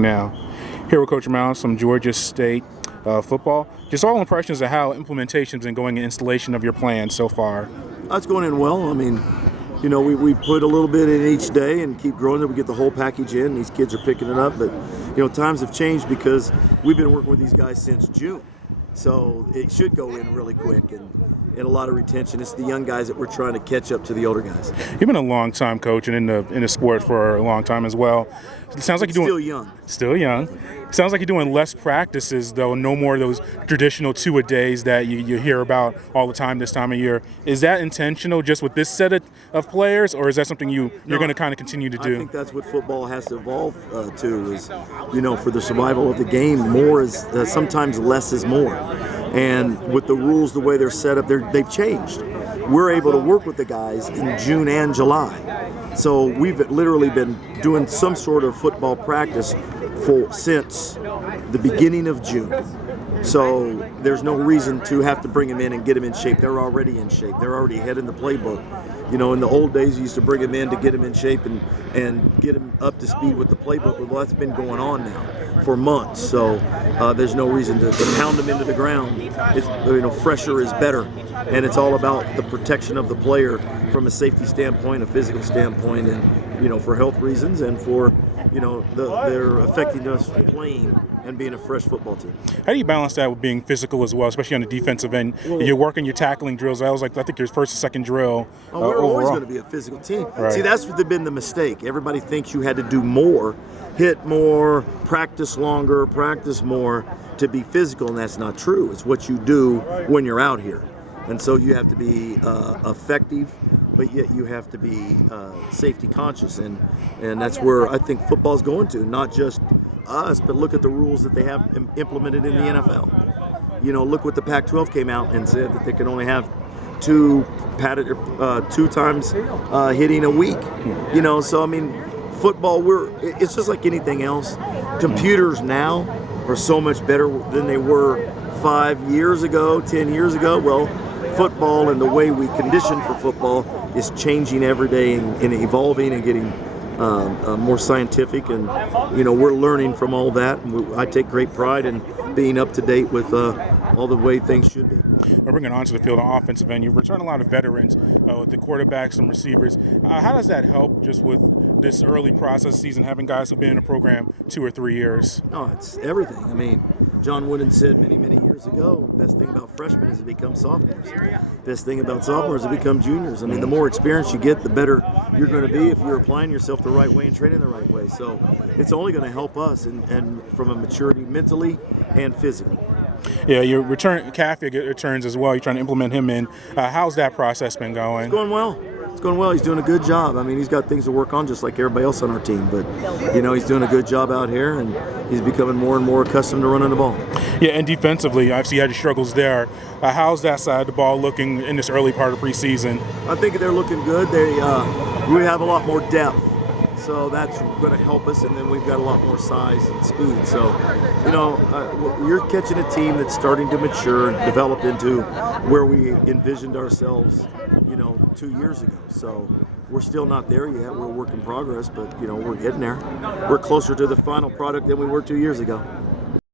Now, here with Coach Miles from Georgia State football. Just all impressions of how implementation's been going in installation of your plan so far. That's going in well. I mean, we put a little bit in each day and keep growing it. We get the whole package in. These kids are picking it up. But, times have changed because we've been working with these guys since June. So it should go in really quick and a lot of retention. It's the young guys that we're trying to catch up to the older guys. You've been a long time coaching in the sport for a long time as well. It sounds like you're doing still young. Sounds like you're doing less practices though, no more of those traditional 2-a-days that you hear about all the time this time of year. Is that intentional just with this set of players, or is that something you're going to kind of continue to do? I think that's what football has to evolve to is, for the survival of the game, more is sometimes less is more. And with the rules, the way they're set up, they've changed. We're able to work with the guys in June and July. So we've literally been doing some sort of football practice since the beginning of June. So there's no reason to have to bring them in and get them in shape. They're already in shape. They're already ahead in the playbook. In the old days, you used to bring them in to get them in shape and get them up to speed with the playbook. Well, that's been going on now for months. So there's no reason to pound them into the ground. It's, fresher is better. And it's all about the protection of the player from a safety standpoint, a physical standpoint, and, for health reasons and for, they're affecting us playing and being a fresh football team. How do you balance that with being physical as well, especially on the defensive end? You're working your tackling drills. That was I think your first or second drill. We're always going to be a physical team. Right. See, that's been the mistake. Everybody thinks you had to do more, hit more, practice longer, practice more to be physical, and that's not true. It's what you do when you're out here. And so you have to be effective, but yet you have to be safety conscious, and that's where I think football's going to, not just us, but look at the rules that they have implemented in the NFL. Look what the Pac-12 came out and said that they can only have two times hitting a week. So I mean, football, it's just like anything else. Computers now are so much better than they were 5 years ago, 10 years ago. Well, football and the way we condition for football is changing every day and evolving and getting more scientific, and we're learning from all that. And I take great pride in being up to date with all the way things should be. We're bringing on to the field on offensive end. You've returned a lot of veterans with the quarterbacks and receivers. How does that help just with this early process season, having guys who've been in the program 2 or 3 years? Oh, it's everything. I mean, John Wooden said many, many years ago, the best thing about freshmen is to become sophomores. Best thing about sophomores is to become juniors. I mean, the more experience you get, the better you're going to be if you're applying yourself the right way and training the right way. So it's only going to help us and from a maturity mentally and physically. Yeah, your Caffey returns as well. You're trying to implement him in. How's that process been going? It's going well. It's going well. He's doing a good job. I mean, he's got things to work on just like everybody else on our team. But, he's doing a good job out here, and he's becoming more and more accustomed to running the ball. Yeah, and defensively, obviously you had your struggles there. How's that side of the ball looking in this early part of preseason? I think they're looking good. We have a lot more depth. So that's going to help us, and then we've got a lot more size and speed. So, you're catching a team that's starting to mature and develop into where we envisioned ourselves, 2 years ago. So we're still not there yet. We're a work in progress, but, we're getting there. We're closer to the final product than we were 2 years ago.